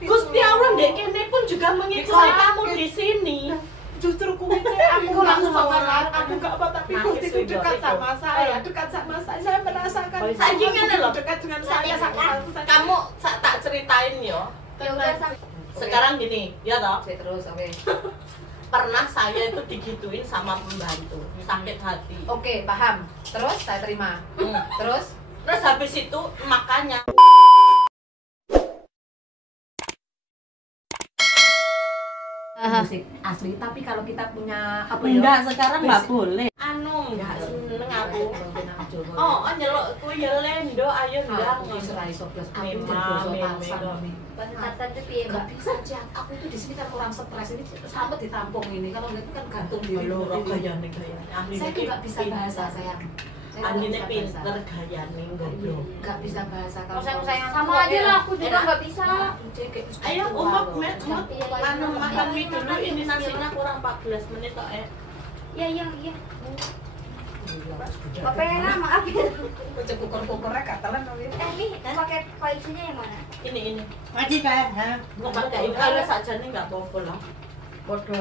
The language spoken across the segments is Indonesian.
Gusti Allah ndek kene pun juga mengikuti kamu di sini. Justru kuwi aku langsung aku gak apa tapi Gusti itu dekat sama saya, saya merasakan Saiki ngene lho, dekat dengan saya kamu tak ceritain yo. Ya udah Sekarang gini, ya toh? terus oke. Pernah saya itu digituin sama pembantu, sakit hati. Oke, paham. Terus saya terima. Terus Habis itu makanya musik asli, tapi kalau kita punya apa ya? Enggak, sekarang nggak boleh. enggak seneng aku. Oh, nyeluk kuwi ya lendo ayo ndang. Serai soblas aku Memang, Bentar piye, Mbak? Bisa Cak. Aku itu di sini kan orang stres ini sampai ditampung ini. Kalau enggak itu kan gantung di Lho, luar. gayane. Saya tuh nggak bisa bahasa, sayang. Andine pinter gayane goblok. Nggak bisa bahasa. Sama aja lah, aku juga nggak bisa. Ayo umap makan mie dulu, ini nasinya kurang 14 menit kok Iya. Bapak Ena, maaf ya. Kukur-kukurnya katalan tapi. Ini pakai koleksinya yang mana? ini Ngaji kayak, ha? nggak pakai ini kalau saja nih nggak apa-apa lah.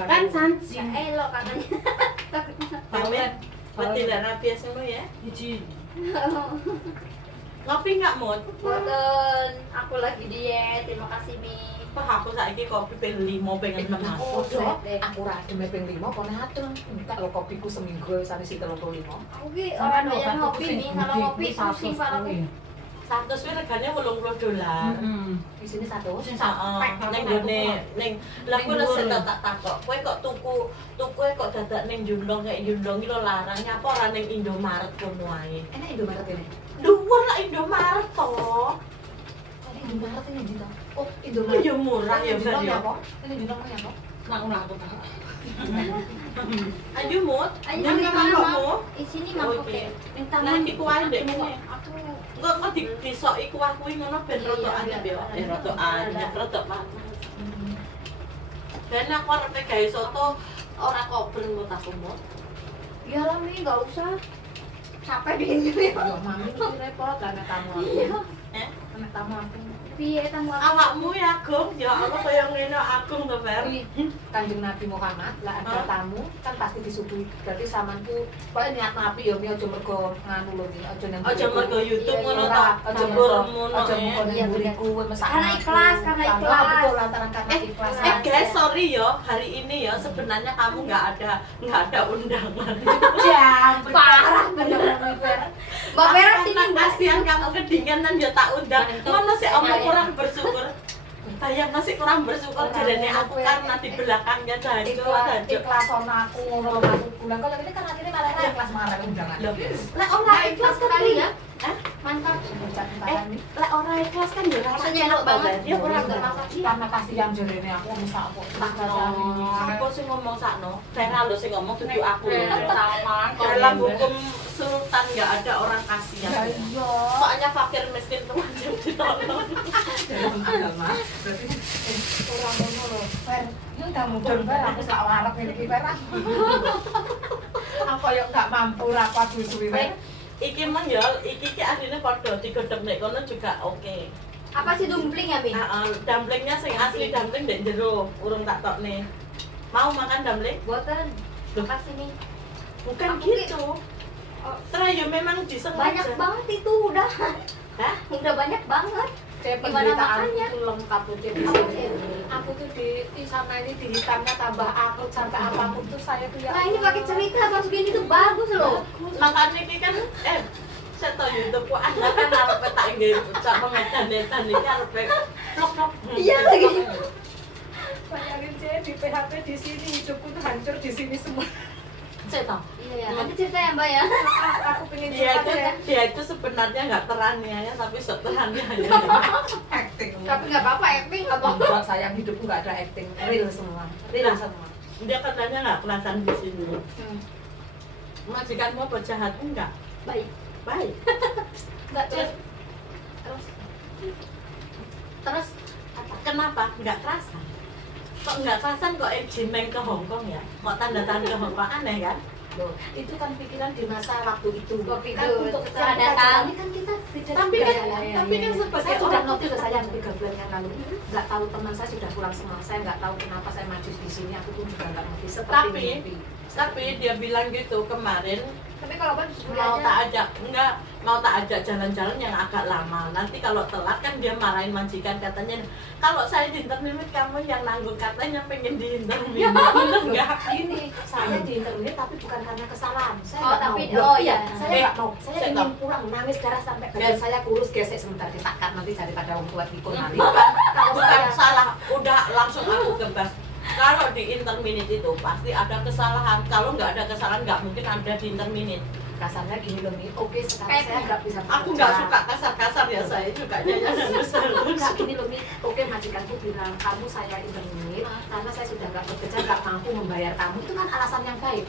Kan sansi. Lo katanya. Takutnya. Amin. Tidak rapi semua ya. Iji. Ngopi nggak Mut? Boten, aku lagi diet. Terima kasih Mi. Wah aku saiki kopi pengen 5 pengen Aku mengaku. aku rada mepeng 5 apa natung. Kalau kopiku seminggu sampai 35. Aku ki orang doyan ngopi nih. Kalau ngopi pusing kepalaku. 100 wis regane $80. Di sini satu. Heeh. Ning gone ning lha kuwi resep tak takok. Kowe kok tuku kok dadak ning Jundong kayak Jundong iki lho larang nyapa ora ning Indomaret kono ae. Enak Indomaret ini. Dhuwur lah Indomaret to. Indomaret ini di mana? Oh, Oh Indomaret. ya murah ya Jundong Mbak ya. apa? Ini Jundong apa? Aku tak. Ayo Mut. Ayo Yang di ke mana, mangkokmu. Di sini mangkok Oke. ya. Minta Nah, iki kuwahe ndek kene. Aku Kok disoki kuah kuwi ngono ben rada anyep ya. Rada anyep, rada panas. Dan aku arep gawe soto ora kobreng kok aku Mut. ya lah Mi, nggak usah. Capek deh. Ya, mami ini repot karena tamu aku. Iya. Karena tamu aku. Piye tamu aku? Awakmu ya Agung, ya Allah kaya ngene Agung to Fer. Kanjeng Nabi Muhammad lah ada Hah? tamu kan pasti disuguhi. Berarti samanku pokoknya niat Nabi ya mi aja mergo nganu lho mi, aja nang Aja mergo YouTube Iya, ngono iya. to. aja Jebur mergo ngono. aja mergo Iya, nang bener. buriku mesak. Karena ikhlas, karena ikhlas. Betul lantaran karena ikhlas. Guys, sorry ya, hari ini ya sebenarnya kamu nggak ada undangan. Jam Parah bener. Mbak Vera sini Karena Mbak. kasihan kamu kedinginan ya tak undang. Mana sih omong kurang bersyukur. Bayang masih kurang bersyukur jarene aku karena di belakangnya hancur. ikhlas ona aku ngono lho masuk bulan. Kalau ini kan akhirnya malah ikhlas marah undangan. Loh, lah orang ikhlas kan sekali ya? ya. Mantap. Lah orang ikhlas kan ya Rasanya enak banget. Ya orang Nggak masak. karena kasihan jarene aku misal aku tak Siapa sih ngomong sakno? Vera lo sih ngomong tujuh aku lho. Sama Dalam hukum sultan nggak ada orang kasihan. Ya iya. Soalnya fakir miskin itu wajib ditolong. Dalam agama berarti orang ngono lho. Fer, ini udah mudun Fer, aku sak warep iki Fer. Aku yo gak mampu rapat suwi Fer. Iki men ya, iki ki asline padha digodhog nek kono juga oke. Apa sih dumpling ya Mi? Dumplingnya sing asli dumpling ndek jero, urung tak tokne. Mau makan dumpling? Boten. Makasih Mi. Bukan Aku gitu. Terus ya memang disengaja. Banyak banget itu udah. Hah? Udah banyak banget. Kayak Gimana penderitaan makannya? itu lengkap tuh di Apa sini. sih? Aku tuh di sana ini di hitamnya tambah akut sampai apapun tuh saya tuh ya. Nah ini pakai cerita masukin itu bagus loh. Makanya iki kan saya tahu YouTube ku anak kan arep tak nggih cak pengedan-edan iki arep vlog-vlog. Iya lagi. Bayangin saya di PHP di sini hidupku tuh hancur di sini semua. Saya tahu. Iya ya. Nanti cerita ya Mbak ya. Aku pengen Dia itu sebenarnya nggak teraniaya tapi sok teraniaya. acting. Tapi nggak apa-apa acting nggak apa-apa. Enggak, sayang hidupku nggak ada acting, real semua, real semua. Dia katanya nggak kelihatan di sini. Majikanmu apa jahat enggak? Baik. Baik. Nggak terus. Terus Apa? Kenapa? Nggak kerasan. Kok nggak kerasan kok Jimeng ke Hongkong ya? Kok tanda-tanda ke Hongkong aneh kan? Loh, itu kan pikiran di masa waktu itu. Waktu Kan itu, untuk setelah kita datang. jalani kan kita tidak Tapi juga, kan, sayang. tapi kan sebagai Saya sudah orang notice loh, saya 3 bulan yang lalu nggak tahu teman saya sudah pulang semua. Saya nggak tahu kenapa saya maju di sini. Aku pun juga nggak ngerti. Seperti mimpi. Tapi dia bilang gitu kemarin, Tapi kalau Bang mau tak ajak, enggak, mau tak ajak jalan-jalan yang agak lama. Nanti kalau telat kan dia marahin majikan, katanya kalau saya diintermit kamu yang nanggung, katanya pengen diintermit. Bener enggak? Ini saya di internet tapi bukan karena kesalahan. Saya Oh, nggak tapi- mau. oh, iya. Saya nggak mau. Saya Saya ingin tahu. pulang nangis darah sampai Yes. badan saya kurus gesek sebentar ditakat nanti daripada orang tua pikun nanti. Bukan, Kalau bukan saya salah, udah langsung aku tebas. Kalau di interminute itu pasti ada kesalahan. Kalau nggak ada kesalahan nggak mungkin ada di interminute. kasarnya gini loh Mi. Oke sekarang Kayak saya nggak bisa Aku nggak suka kasar-kasar ya, saya juga ya Enggak gini loh Mi. Oke majikanku bilang kamu saya internet karena saya sudah nggak bekerja nggak mampu membayar kamu itu kan alasan yang baik.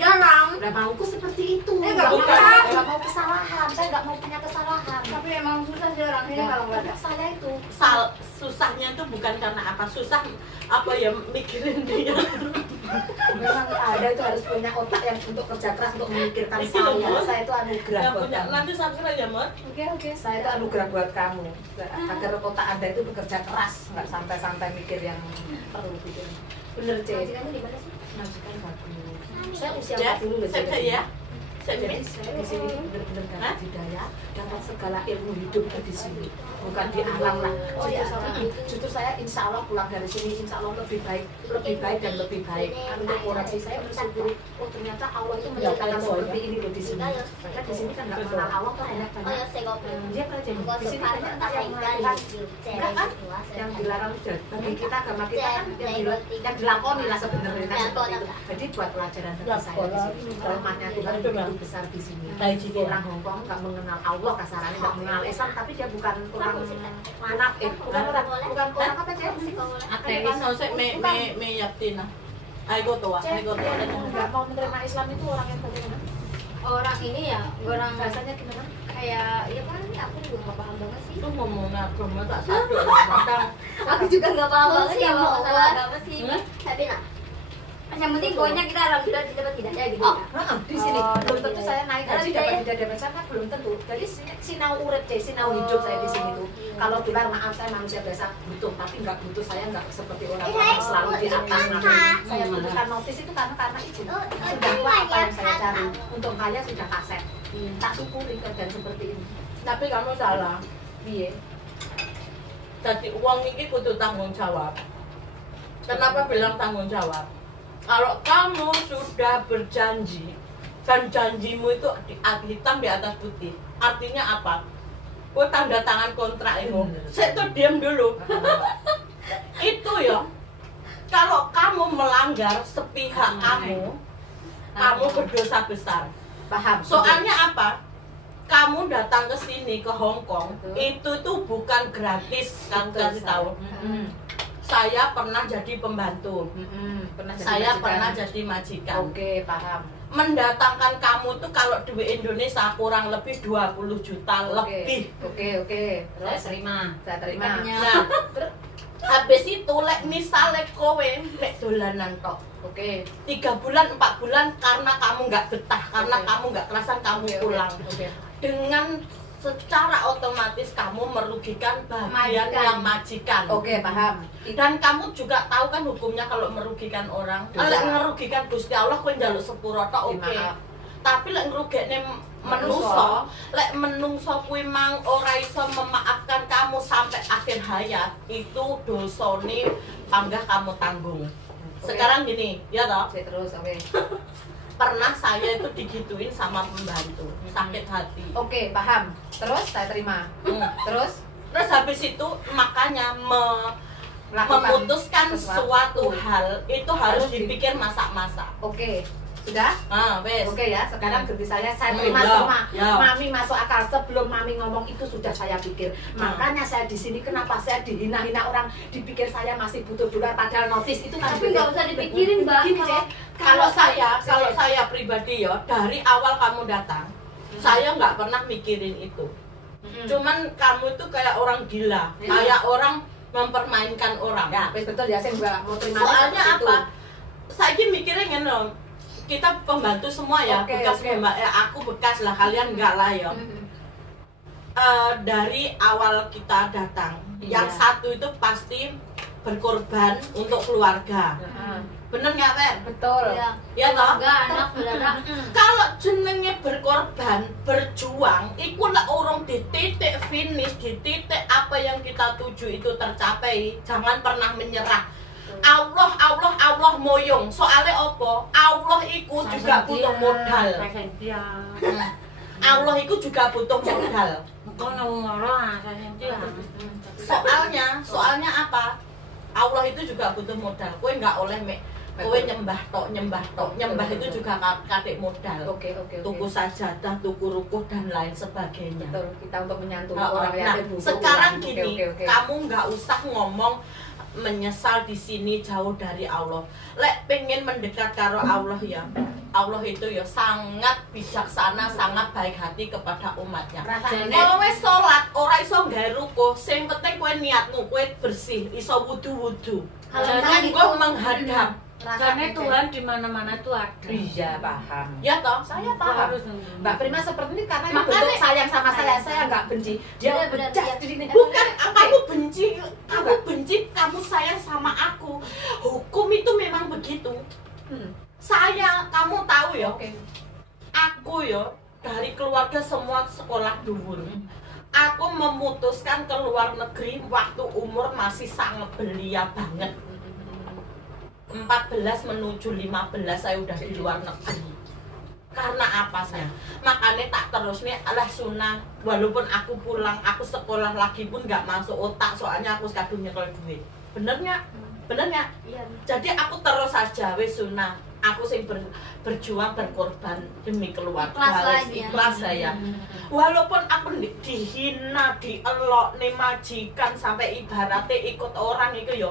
jarang. Udah mauku seperti itu. nggak Nggak mau, bukan. nggak mau kesalahan. Saya nggak mau punya kesalahan. Tapi emang susah sih orangnya kalau nggak ada. saya itu susahnya itu bukan karena apa, susah apa ya, mikirin dia. memang ada itu harus punya otak yang untuk kerja keras untuk memikirkan Itu loh, saya. Mut. Saya itu anugerah Yang buat punya kamu. nanti subscribe ya, Mot. Oke. Saya itu anugerah buat kamu. Agar otak Anda itu bekerja keras, nggak santai-santai mikir yang perlu pikir. Bener, Cek. Majikannya di mana sih? Majikan bagus. Saya usia Ya, 40 loh, saya Cek. ya. Saya Jadi saya di sini benar-benar Hah? dapat hidayah, dapat segala ilmu hidup di sini, bukan di alam lah. Oh, ya. Justru saya insya Allah pulang dari sini, insya Allah lebih baik dan lebih baik. Untuk koreksi saya bersyukur, oh ternyata Allah itu menciptakan seperti ini loh di sini. Karena di sini kan nggak mengenal Allah kan banyak banyak. Dia pelajar di sini banyak tak yang melakukan enggak kan? Yang dilarang sudah bagi kita agama kita kan yang dilakoni lah sebenarnya kan seperti itu. Jadi buat pelajaran bagi saya di sini. Rahmatnya Tuhan begitu besar di sini. Orang Hongkong nggak mengenal Allah kasarannya, nggak mengenal Islam, tapi dia bukan orang munafik, bukan orang apa Cek? Ateis, saya me yaktina. Ayo tua, Cek, ayo tua. dia nggak mau menerima Islam itu orang yang bagaimana? Orang ini ya, orang Bahasanya gimana? kayak ya kan aku juga nggak paham banget sih. Itu ngomong agama tak sadar, kadang Aku juga nggak paham Oh, banget ya siapa? mau masalah agama sih. Hmm? Tapi nah, yang penting pokoknya kita alhamdulillah dapat hidayah gitu. Oh, ya. di sini Oh, belum di tentu sini. saya naik Kalau gaji di dapat saya- hidayah besar kan belum tentu. Jadi sinau urip Cek, sinau hidup saya di sini tuh. Kalau bilang maaf saya manusia biasa butuh, tapi nggak butuh, saya nggak seperti orang yang selalu di atas ngapain. Saya putuskan notis itu karena itu sudah kuat apa yang saya cari. Untuk kaya sudah kaset. Tak syukuri keadaan seperti ini. tapi kamu salah. Iya. Jadi uang ini kudu tanggung jawab. Kenapa bilang tanggung jawab? Kalau kamu sudah berjanji dan janjimu itu hitam di atas putih, artinya apa? Kau tanda tangan kontrak itu. Saya tuh diam dulu. Itu ya. Kalau kamu melanggar sepihak kamu berdosa besar. Paham. Soalnya apa? Kamu datang ke sini ke Hong Kong, Betul. itu tuh bukan gratis. Kamu kasih tahu. Mm-mm. Saya pernah jadi pembantu. Pernah jadi Saya majikan. pernah jadi majikan. Oke, paham. Mendatangkan kamu tuh kalau duit Indonesia kurang lebih 20 juta lebih. Oke. Saya Terus terima. saya terima. Nah, habis itu lek misale kowe lek dolanan tok. Oke. 3 bulan, 4 bulan karena kamu nggak betah, karena Oke. kamu nggak kerasan kamu Oke, pulang. Oke. Dengan secara otomatis kamu merugikan bagian Majikan. yang majikan. Oke, paham. Dan kamu juga tahu kan hukumnya kalau merugikan orang. Dosa. Lek ngerugikan Gusti Allah kowe njaluk sepuro tok oke. Maaf. Tapi lek ngrugekne menungso, lek menungso kuwi mang ora iso memaafkan kamu sampai akhir hayat, itu dosane panggah kamu tanggung. Sekarang gini, ya toh? Oke, terus oke. Pernah saya itu digituin sama pembantu, sakit hati. Oke, paham. Terus saya terima. Terus Terus habis itu makanya melakukan memutuskan suatu sesuatu. hal itu harus dipikir masak-masak. Oke. Sudah? Ah, wes. Oke ya, sekarang ganti saya terima Ya, semua. ya. Mami masuk akal sebelum Mami ngomong itu sudah saya pikir. Makanya saya di sini kenapa saya dihina-hina orang, dipikir saya masih butuh dolar padahal notis itu kan. Tapi nggak usah dipikirin, Mbak. Gini, Cek, Kalau saya pribadi ya, dari awal kamu datang, saya nggak pernah mikirin itu. Cuman kamu tuh kayak orang gila, kayak orang mempermainkan orang. Ya, betul ya, saya juga mau terima. Soalnya seperti itu. apa? Saya mikirnya ngene, kita pembantu semua ya, Oke, bekas oke. aku bekas lah, kalian enggak lah ya. Dari awal kita datang, Iya. yang satu itu pasti berkorban untuk keluarga. Bener nggak, Pen? Betul. Iya. Ya toh? Enggak anak saudara. Kalau jenenge berkorban, berjuang, iku lah orang di titik finish, di titik apa yang kita tuju itu tercapai. Jangan pernah menyerah. Allah moyong. Soalnya apa? Allah iku juga butuh modal. Allah iku juga butuh modal. Soalnya apa? Allah itu juga butuh modal. Kowe nggak oleh kowe nyembah tok. Nyembah itu juga kadek modal. Oke. Tuku sajadah, tuku rukuh dan lain sebagainya. Betul. Kita untuk menyantuni Oh, orang nah, yatim butuh sekarang uang. gini, Oke. kamu nggak usah ngomong menyesal di sini jauh dari Allah. Lek pengen mendekat karo Allah ya, Allah itu ya sangat bijaksana, sangat baik hati kepada umatnya. Rasane Kalau wes sholat, ora iso gawe rukuh, sing penting kowe niatmu, kowe bersih, iso wudu. Kalau Jangan gitu, kau menghadap. Karena Tuhan di mana-mana tuh ada. Iya, paham. Ya toh? Saya paham. Harus Mbak Prima seperti ini karena ini Makanya- bentuk sayang sama saya nggak benci. Dia Benar, bejat iya. di sini. Bukan Oke. kamu benci, kamu sayang sama aku. Hukum itu memang begitu. Saya, kamu tahu ya, Oke. aku ya dari keluarga semua sekolah dhuwur. Aku memutuskan ke luar negeri waktu umur masih sangat belia banget. 14 menuju 15 saya udah di luar negeri. Karena apa saya? Makanya tak terus nih alah sunnah. Walaupun aku pulang, aku sekolah lagi pun nggak masuk otak soalnya aku kadung nyekel duit. Bener nggak? Iya. Jadi aku terus saja wis sunnah. Aku sing berjuang berkorban demi keluarga. Ikhlas lah Wis ini ya. ikhlas saya. Walaupun aku dihina, dielok nih majikan sampai ibaratnya ikut orang itu yo.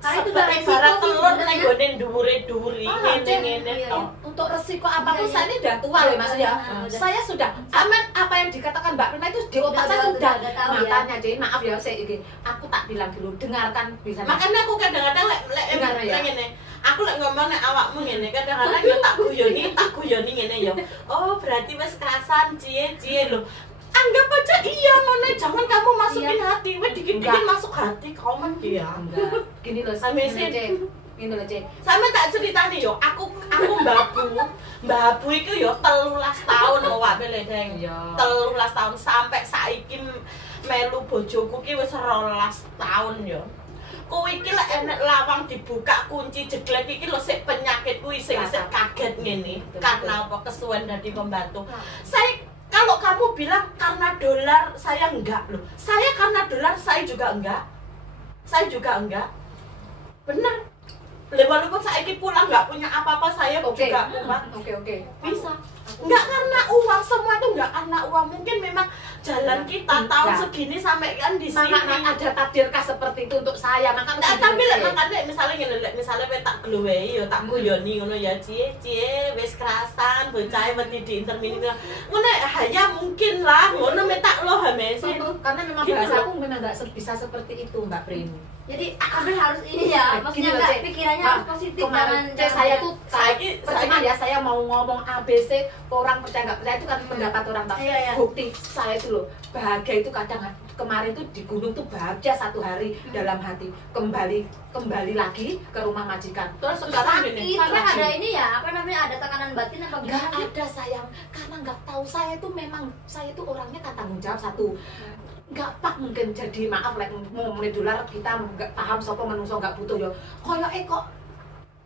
Karena itu udah Seperti resiko ibarat sih telur sebenarnya. ning gone dhuwure-dhuwuri Ah, Cen. ngene Iya, toh. Untuk resiko apapun Iya, saya ini udah tua loh Mas ya. Udah. Saya sudah aman apa yang dikatakan Mbak Prima itu di otak saya sudah. tahu ya. Makanya jadi maaf ya saya ini. Aku tak bilang dulu dengarkan bisa. Makanya aku kadang-kadang lek Dengar ya. ngene. Aku lek ngomong nek awakmu ngene, kadang-kadang yo tak guyoni ngene yo. Oh, berarti wis kerasan cie lho. Anggap aja iya ngono, jangan kamu masukin hati. Wes dikit-dikit Enggak. masuk hati kamu ya. Enggak. Gini loh, Amazing. Gini loh, Cek. Sama tak ceritane yo, aku mbabu iku yo 13 tahun awake ledeng. Iya. 13 tahun sampai saiki melu bojoku ki wis 12 tahun yo. Kowe iki lek enek lawang dibuka kunci jeglek iki lho sik penyakitku sik kaget ngene. Karena apa kesuwen dadi pembantu. Saya kalau kamu bilang karena dolar saya enggak loh. Saya karena dolar saya juga enggak. Bener. Walaupun saya pulang nggak punya apa-apa saya Oke. juga kuat. Oke. Bisa. Enggak karena uang, semua itu enggak karena uang. Mungkin memang jalan kita tahun Enggak. segini sampai kan di sini. Makanya ada takdirkah seperti itu untuk saya? Makanya Nah, tapi lek makane misalnya ngene lek misalnya kowe tak glowehi ya tak guyoni ngono ya cie wis kerasan bocahe wedi di intermini ngono ya mungkin lah ngono metak lo hamesin. karena memang Gitu bahasa loh. aku memang nggak bisa seperti itu Mbak Prim. Jadi Abel harus ini ya, Gini maksudnya loh, nggak Cek. pikirannya Nah, harus positif Kemarin jangan Cek, saya tuh percuma Saiki- ya saya mau ngomong ABC orang percaya nggak percaya itu kan pendapat orang tak. Iya. Bukti saya itu loh bahagia itu kadang kemarin tuh di gunung tuh bahagia satu hari dalam hati kembali lagi ke rumah majikan. Terus sekarang sakit gini. kan lagi. ada ini ya, apa namanya, ada tekanan batin apa Nggak gimana? ada sayang, karena nggak tahu saya itu memang saya itu orangnya kan tanggung jawab satu. Nggak pak mungkin jadi maaf like mau mulai dolar kita nggak paham sopo menungso nggak butuh yo. Koyo kok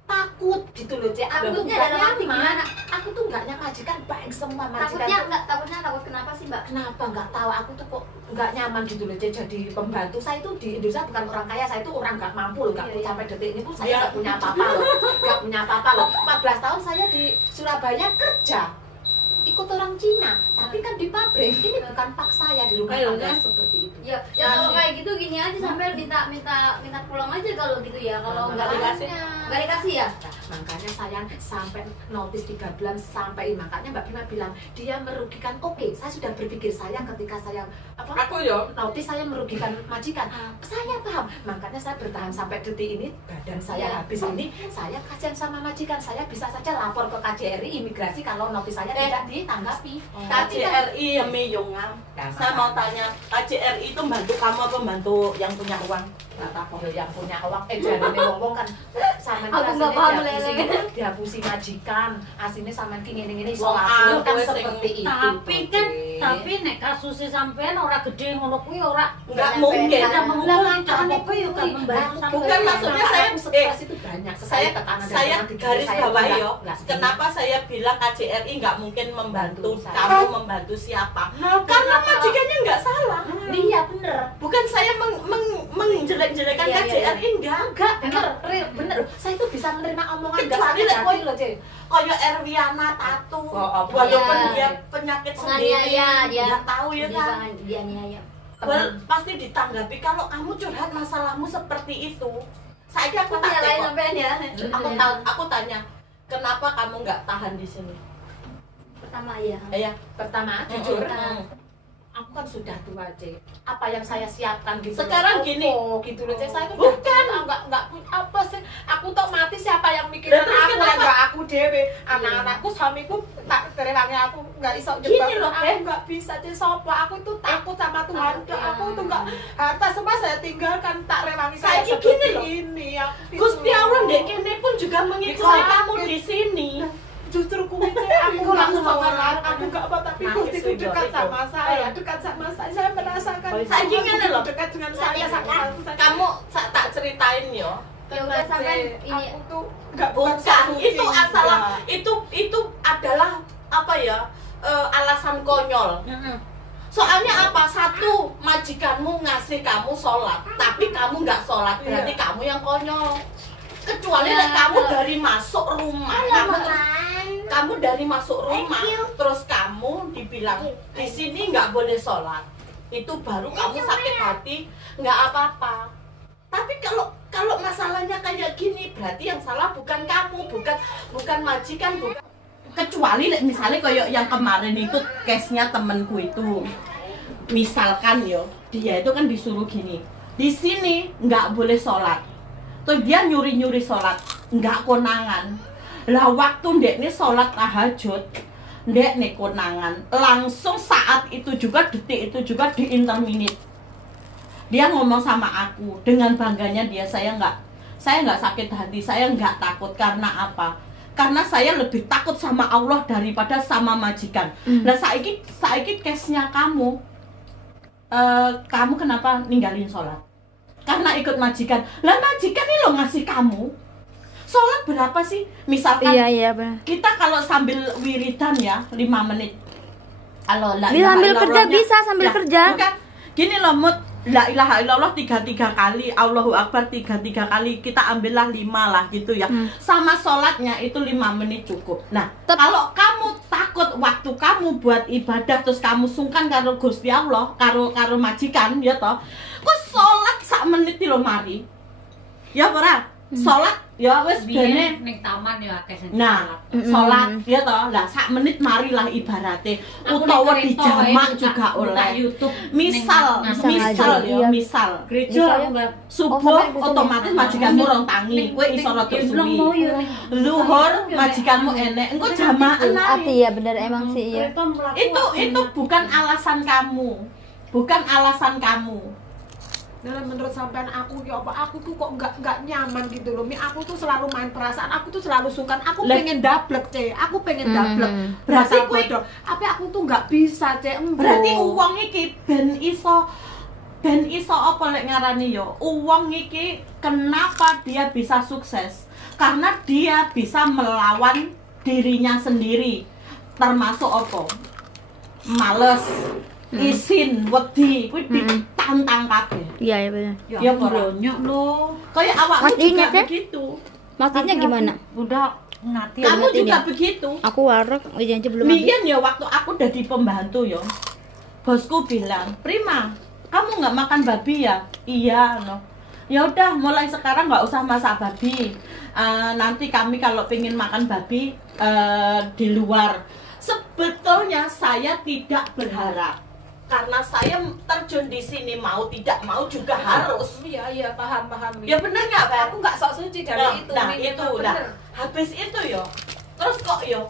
takut gitu loh Cek. Aku Takutnya dalam arti nyaman. gimana? Aku tuh nggak nyaman majikan baik semua majikan. Takutnya tuh. nggak, takut kenapa sih Mbak? Kenapa nggak tahu aku tuh kok nggak nyaman gitu loh Cek, jadi pembantu. Saya itu di Indonesia bukan orang kaya, saya itu orang nggak mampu loh, nggak Iya, iya. sampai detik ini pun saya Iya. nggak punya apa-apa loh, nggak punya apa-apa loh. 14 tahun saya di Surabaya kerja ikut orang Cina, tapi kan di pabrik ini bukan pak saya di rumah Ayo, tangga kan? seperti itu. Ya kalau kayak gitu gini aja sampai minta pulang aja kalau gitu ya. Kalau nggak Makanya. nggak dikasih ya. Nah, makanya saya sampai notis 3 bulan sampai makanya Mbak Prima bilang dia merugikan. Oke, saya sudah berpikir saya ketika saya Aku yo notis saya merugikan majikan. Saya paham, makanya saya saya bertahan sampai detik ini, badan saya habis ini, saya kasihan sama majikan, saya bisa saja lapor ke KJRI imigrasi kalau notis saya tidak ditanggapi. KJRI ya Meyonga. Saya mau tanya, KJRI itu bantu kamu apa bantu yang punya uang? Nggak tahu yang punya uang, jarene wong kan sampean Aku nggak paham, Lele. dihapusi majikan, asine sampean ki ngene-ngene iso Wong lapor kan aku seperti itu. Tapi kan, Toh, tapi nek kasusnya sampean ora gede ngono kuwi ora Nggak mungkin. Ora mengulang carane kuwi yo gak Nah, membantu bukan sampean. maksudnya saya stres itu banyak sekali tekanan dari saya orang di diri garis saya, bawahi enggak- yo. enggak sebenarnya. Kenapa saya bilang KJRI nggak mungkin membantu Bantu saya. kamu membantu siapa? Karena majikannya nggak salah. Iya bener. Bukan saya menjelek-jelekan Iya, iya, KJRI enggak. Enggak, bener, real, bener. Saya itu bisa menerima omongan enggak Kecuali sakit lek hati kowe- loh, Cek. Kayak Erwiana Tatu, Oh, walaupun iya. dia penyakit sendiri, Penganiaya dia. nggak tahu ya kan. Dia niaya. Pasti ditanggapi kalau kamu curhat masalahmu seperti itu. Saya aku tak Nyalain tengok. sampean ya. Aku tanya, kenapa kamu nggak tahan di sini? Pertama ya. Ya, Pertama, jujur, aku kan sudah tua, Cek. Apa yang saya siapkan gitu. Sekarang loh. gini. Oh, gitu loh, Cek. Saya tuh Bukan. enggak punya apa sih. Aku tuh mati siapa yang mikirin Lah, terus aku, kenapa? enggak aku dewe. Anak-anakku, suamiku tak terewangi aku enggak iso Gini jebak. loh, Aku Beb. enggak bisa, Cek. Sopo aku tuh takut sama Tuhan. Takut, ya. Aku tuh enggak harta semua saya tinggalkan, tak rewangi Saya kayak gini seperti loh. ini. Aku Gusti Allah dek kene pun juga mengikuti Bisa. kamu di sini. justru kuwi aku langsung sholat, aku gak apa tapi Nangis Gusti itu juga dekat itu. sama saya merasakan Saya ngene loh. dekat dengan saya sangat Kamu tak ceritain yo. Ya udah sampean ini aku tuh gak Bukan, itu asalah itu adalah apa ya? Alasan konyol. Soalnya apa? Satu, majikanmu ngasih kamu sholat, tapi kamu nggak sholat, berarti kamu yang konyol. Kecuali Ya, kamu kalau- dari masuk rumah, kamu dari masuk rumah, terus kamu dibilang di sini nggak boleh sholat, itu baru kamu sakit hati, nggak apa-apa. Tapi kalau masalahnya kayak gini, berarti yang salah bukan kamu, bukan majikan, bukan. Kecuali misalnya kayak yang kemarin itu case-nya temenku itu, misalkan yo, dia itu kan disuruh gini, di sini nggak boleh sholat, terus dia nyuri sholat, nggak konangan. Lah waktu ndek nih sholat tahajud, ndek nih konangan, langsung saat itu juga, detik itu juga di interminute. Dia ngomong sama aku dengan bangganya dia, saya nggak sakit hati, saya nggak takut. Karena apa? Karena saya lebih takut sama Allah daripada sama majikan. Nah saiki case-nya kamu kenapa ninggalin sholat? Karena ikut majikan. Lah majikan ini lo ngasih kamu sholat berapa sih? Misalkan Iya benar. kita kalau sambil wiridan ya 5 menit. Kalau la Bisa ilaha sambil kerja, illallahnya- bisa sambil kerja. Bukan. Gini loh Mut, la ilaha illallah 3 kali, Allahu Akbar 3 kali, kita ambillah 5 lah gitu ya. Sama sholatnya itu 5 menit cukup. Nah, kalau kamu takut waktu kamu buat ibadah terus kamu sungkan karo Gusti Allah, karo majikan ya toh. Kok sholat 1 menit lo mari. Ya ora? Sholat ya wis bene. Ning taman ya akeh sing Nah, sholat ya toh. Lah 1 menit marilah ibarate. Aku Utawa ning di kereta wae jamak buka- juga buka oleh. YouTube Misal Iya. misal gereja Misalnya- aku subuh sampai bisa otomatis nih. majikanmu rong tangi, kowe iso rada suwi. Luhur majikanmu enek, engko jamaah Hati ae. ya benar emang sih iya. Itu bukan alasan kamu. Bukan alasan kamu. Nah, menurut sampean aku ya apa aku tuh kok nggak nyaman gitu loh. Aku tuh selalu main perasaan, aku tuh selalu sungkan. Aku Lah- pengen dablek, Cek. Aku pengen dablek. Berarti Berasa kowe- bodoh. Apa aku tuh nggak bisa, Cek. Berarti uang iki ben iso apa lek ngarani yo. Uang iki kenapa dia bisa sukses? Karena dia bisa melawan dirinya sendiri. Termasuk apa? Males, isin, wedi, kuwi ditantang kabeh. Iya benar. Ya ora. Nyok lo. Kayak awakmu Maksudnya, juga Teh? begitu. Maksudnya gimana? Udah ngati Kamu berarti juga ya? begitu. Aku warek aja belum habis. Biyen ya waktu aku udah di pembantu ya. Bosku bilang, "Prima, kamu nggak makan babi ya?" Iya, no. Ya udah, mulai sekarang nggak usah masak babi. Nanti kami kalau pengen makan babi di luar. Sebetulnya saya tidak berharap. karena saya terjun di sini mau tidak mau juga harus. Iya paham. Ya bener nggak, Pak? Aku nggak sok suci dari itu. Nah, Mi, itu memang udah. bener. Habis itu yo. Terus kok yo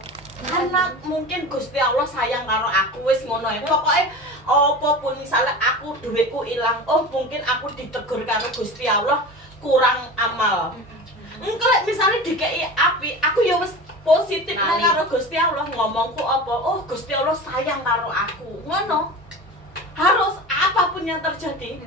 karena mungkin Gusti Allah sayang karo aku wis ngono ya. Pokoke apapun misalnya aku duitku ilang, oh mungkin aku ditegur karo Gusti Allah kurang amal. Engko misalnya dikei api, aku ya wis positif nang karo Gusti Allah, ngomongku apa? Oh, Gusti Allah sayang karo aku. Ngono. Harus apapun yang terjadi.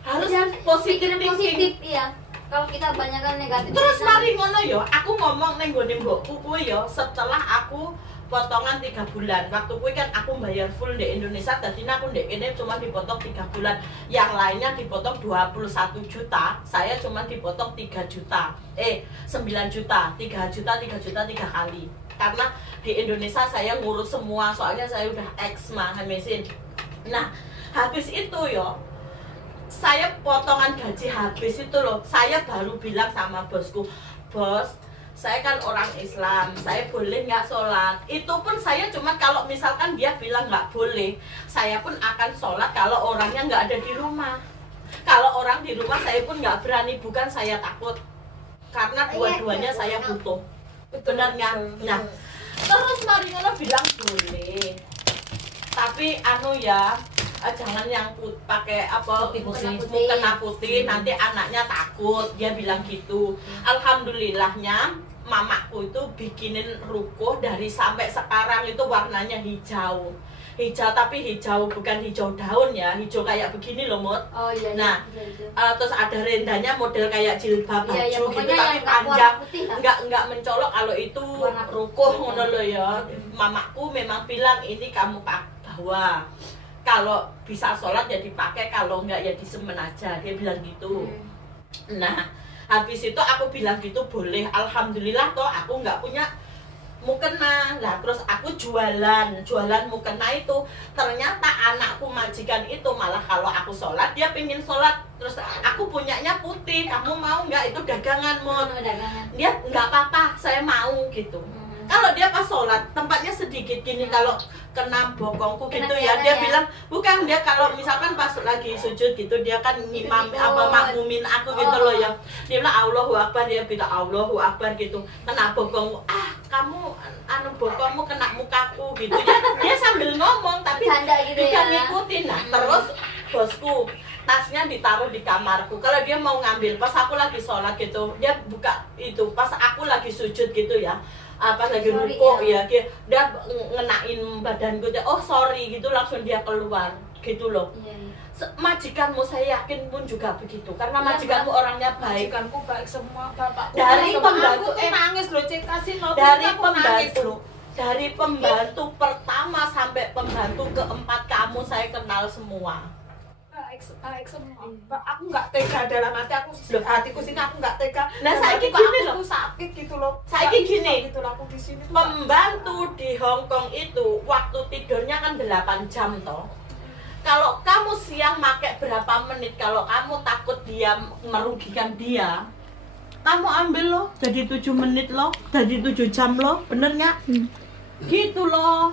Harus positif pikiran positif, iya. Kalau kita kebanyakan negatif. Terus mari ngono yo, aku ngomong ning gone mbokku kuwi yo setelah aku potongan 3 bulan. Waktu kuwi kan aku bayar full di Indonesia, dadi aku ndek kene cuma dipotong 3 bulan. Yang lainnya dipotong 21 juta, saya cuma dipotong 3 juta. 9 juta, 3 juta 3 kali. Karena di Indonesia saya ngurus semua, soalnya saya udah ex mesin. Nah, habis itu yo saya potongan gaji habis itu loh, saya baru bilang sama bosku, bos, saya kan orang Islam, saya boleh nggak sholat? Itu pun saya cuma kalau misalkan dia bilang nggak boleh, saya pun akan sholat kalau orangnya nggak ada di rumah. Kalau orang di rumah saya pun nggak berani, bukan saya takut, karena dua-duanya saya butuh. Benar nggak? Nah, terus Mariono bilang boleh, tapi ya jangan yang pakai apa mukena putih nanti anaknya takut, dia bilang gitu. Alhamdulillahnya mamaku itu bikinin ruko dari sampai sekarang itu warnanya hijau, tapi hijau bukan hijau daun ya, hijau kayak begini loh Mut. Oh iya. Nah terus ada rendanya model kayak jilbab baju iya, gitu tapi panjang, nggak mencolok. Kalau itu ruko ngono loh ya. Mamaku memang bilang ini kamu bawa, kalau bisa sholat ya dipakai, kalau enggak ya disemen aja, dia bilang gitu. Nah habis itu aku bilang gitu boleh. Alhamdulillah toh aku nggak punya mukena lah, terus aku jualan mukena itu. Ternyata anakku majikan itu malah kalau aku sholat dia pengen sholat, terus aku punyanya putih, kamu mau nggak itu dagangan Mon? Dia nggak apa-apa, saya mau gitu. Kalau dia pas sholat tempatnya sedikit gini, kalau kena bokongku gitu ya, dia bilang bukan, dia kalau misalkan pas lagi sujud gitu dia kan ngimam apa makmumin aku gitu loh ya, dia bilang Allahu Akbar, dia bilang Allahu Akbar gitu, kena bokongmu, kamu bokongmu kena mukaku gitu ya, dia sambil ngomong tapi gitu juga ya. ngikutin. Nah terus bosku tasnya ditaruh di kamarku, kalau dia mau ngambil pas aku lagi sholat gitu, dia buka itu pas aku lagi sujud gitu ya, pas lagi ruko ya, dia ngenain badanku, dia oh sorry gitu, langsung dia keluar gitu loh. Majikanmu saya yakin pun juga begitu, karena majikanmu orangnya baik. Majikanku baik semua, bapakku Dari semua. pembantu Aku nangis loh, Cik, kasih notis dari aku nangis pembantu loh. dari pembantu pertama sampai pembantu keempat kamu saya kenal semua. Baik semua. Aku nggak tega dalam hatiku sini, aku nggak tega. Nah, Dan saiki aku gini loh. tuh sakit gitu loh. Saiki Nggak bisa gini. gitu loh, aku di sini tuh Pembantu di Hong Kong itu waktu tidurnya kan 8 jam toh. Kalau kamu siang pakai berapa menit, kalau kamu takut dia merugikan dia, kamu ambil loh, jadi 7 menit loh, jadi 7 jam loh, bener nggak? Gitu loh.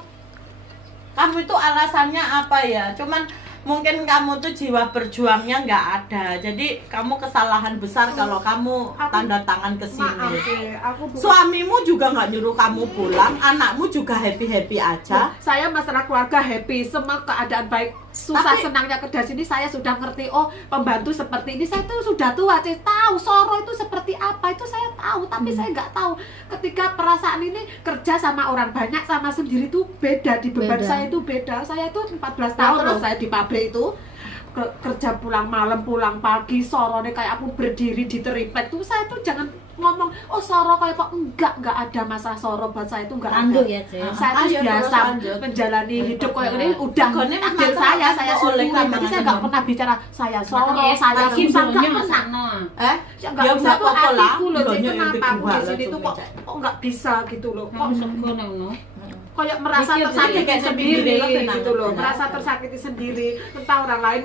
Kamu itu alasannya apa ya? Cuman mungkin kamu tuh jiwa berjuangnya nggak ada, jadi kamu kesalahan besar kalau kamu tanda tangan ke maaf sini. deh, aku bukan. Suamimu juga nggak nyuruh kamu pulang, anakmu juga happy aja. Saya masalah keluarga happy, semua keadaan baik, susah Tapi- senangnya kerja sini saya sudah ngerti. Oh pembantu seperti ini, saya tuh sudah tua, Cik, tahu Soro itu seperti apa itu saya tahu, tapi saya nggak tahu ketika perasaan ini kerja sama orang banyak sama sendiri tuh beda, di beban Beda. saya itu beda. Saya itu 14 tahun loh terus- saya di pabrik itu. Kerja pulang malam pulang pagi, sorone kayak aku berdiri di teriplek tuh, saya tuh jangan ngomong oh Soro kayak apa, enggak ada masalah Soro buat saya itu enggak ada. Tanduk ya, Cik. Saya tuh Ayo, biasa terus lanjut. menjalani hidup kayak ini udah Gone takdir makan saya oleh syukuri, kamu jadi saya nggak makan. pernah bicara saya Soro, Makanya saya lagi susah, nggak burungnya pernah. sana. Eh? Nggak Ya, bisa nggak tuh apa-apa lah. hatiku loh, Cik, Banyak yang kenapa aku berdua di lah, sini tuh cuma kok nggak bisa gitu loh, kok Kamu sego no. kayak merasa Mikir tersakiti kayak sendiri sendiri, gitu loh, benar. merasa tersakiti sendiri entah orang lain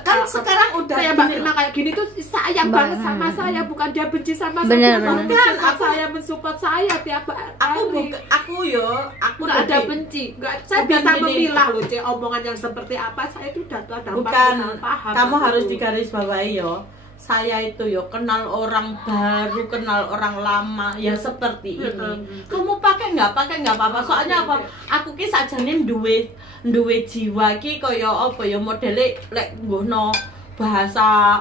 Kan sekarang udah kayak Mbak gini Irma kayak gini tuh sayang Mbak, banget sama saya, bukan dia benci sama Bener, saya, bener. bukan saya mensupport saya tiap hari. aku Nggak ada benci, saya Bukan bisa gini. memilah loh Cek, omongan yang seperti apa saya itu udah bukan paham. kamu aku. harus digarisbawahi yo. Saya itu yo kenal orang baru, kenal orang lama ya seperti ini. Kamu pakai nggak apa-apa. Soalnya apa? Aku ki sajane duwe jiwa ki kaya apa ya modele lek nggono bahasa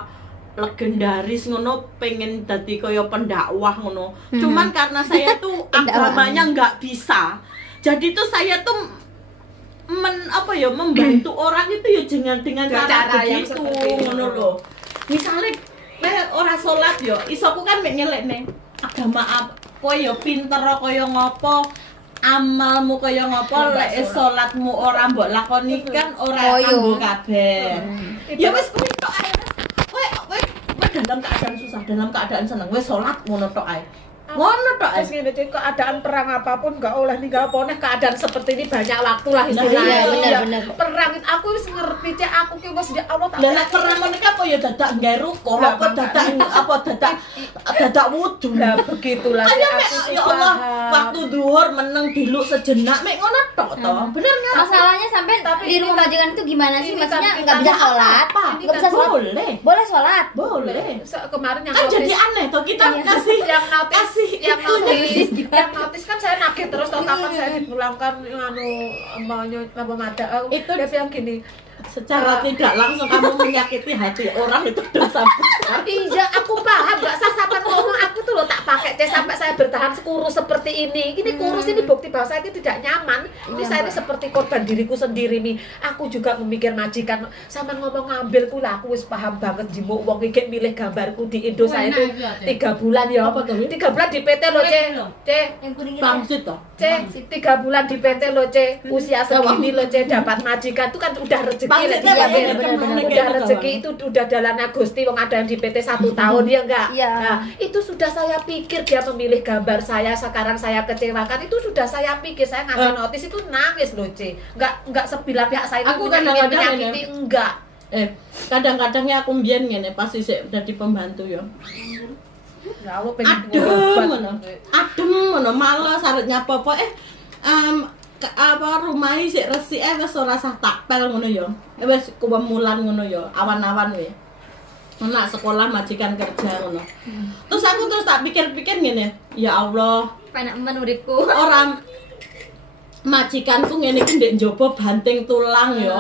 legendaris ngono, pengen dadi kaya pendakwah ngono. Cuman karena saya tuh agamanya nggak bisa. Jadi tuh saya tuh membantu orang itu ya dengan cara yang begitu seperti itu. ngono loh. Misalnya ora salat yo, isoku kan mek nyelekne agama apa yo pinter kaya ngopo, amalmu kaya ngopo, lek salatmu ora mbok lakoni kan ora kanggo kabeh. Ya wis kuwi tok ae. Kowe dalam keadaan susah, dalam keadaan seneng, wis salat ngono tok ae. Ngono tok ae. Terus ngene Cek, keadaan perang apapun nggak oleh ninggal poneh, keadaan seperti ini banyak waktu lah Nah, istilahnya. iya, bener. Perang itu aku wis ngerti Cek, aku ki wis di Allah tak. Lah nek perang ngono ki apa ya dadak nggae ruko, apa dadak wudu. Nah, begitulah Cek, Ayo aku mek tuh ya Allah, paham. waktu duhur meneng diluk sejenak mek ngono tok to. Bener nggak? Masalahnya sampai Tapi di rumah majikan itu gimana sih? ini Maksudnya kan nggak bisa Nggak sholat, apa-apa. nggak bisa sholat. Boleh. Boleh sholat. Boleh. Kemarin yang Kan notice- jadi aneh toh kita Iya. kasih yang notice kasih yang itunya. notice kan saya nagih terus toh kapan saya dipulangkan maunya apa mada Itu- dia bilang gini, Secara tidak langsung kamu menyakiti hati orang itu dosa besar. iya aku paham, nggak sah sampai ngomong aku tuh loh tak pakai Cek sampai saya bertahan kurus seperti ini kurus ini bukti bahwa saya ini tidak nyaman, ini saya ini seperti korban diriku sendiri nih. Aku juga memikir majikan sama ngomong ngambil kula, aku wis paham banget jimuk wong iki milih gambarku di Indo saya itu 3 bulan ya. Apa tuh? 3 bulan di PT loh Cek. Yang kuning itu. Bangsit toh. C, 3 bulan di PT lo C, usia segini lo C dapat majikan itu kan udah rezeki Maksudnya rezeki, apa ya? ya, Bener-bener udah kayak rezeki gitu, itu udah dalam Agusti wong ada yang di PT 1 tahun ya enggak? Iya. Nah, itu sudah saya pikir dia memilih gambar saya, sekarang saya kecewakan, itu sudah saya pikir, saya ngasih notis itu nangis lo C. Enggak sebilah pihak saya itu Aku ingin kadang-kadang menyakiti, enggak. Kadang-kadangnya aku mbiyen ngene pas isih dadi pembantu yo. Ya Allah pengen Adem ngono, males arep nyapa apa rumahe sik resik wis ora sah takpel ngono ya. Wis kewemulan ngono ya, awan-awan we. Anak sekolah majikan kerja ngono. Terus aku tak pikir-pikir ngene, ya Allah, Penak men uripku. orang majikanku ngene iki ndek njaba banting tulang ya.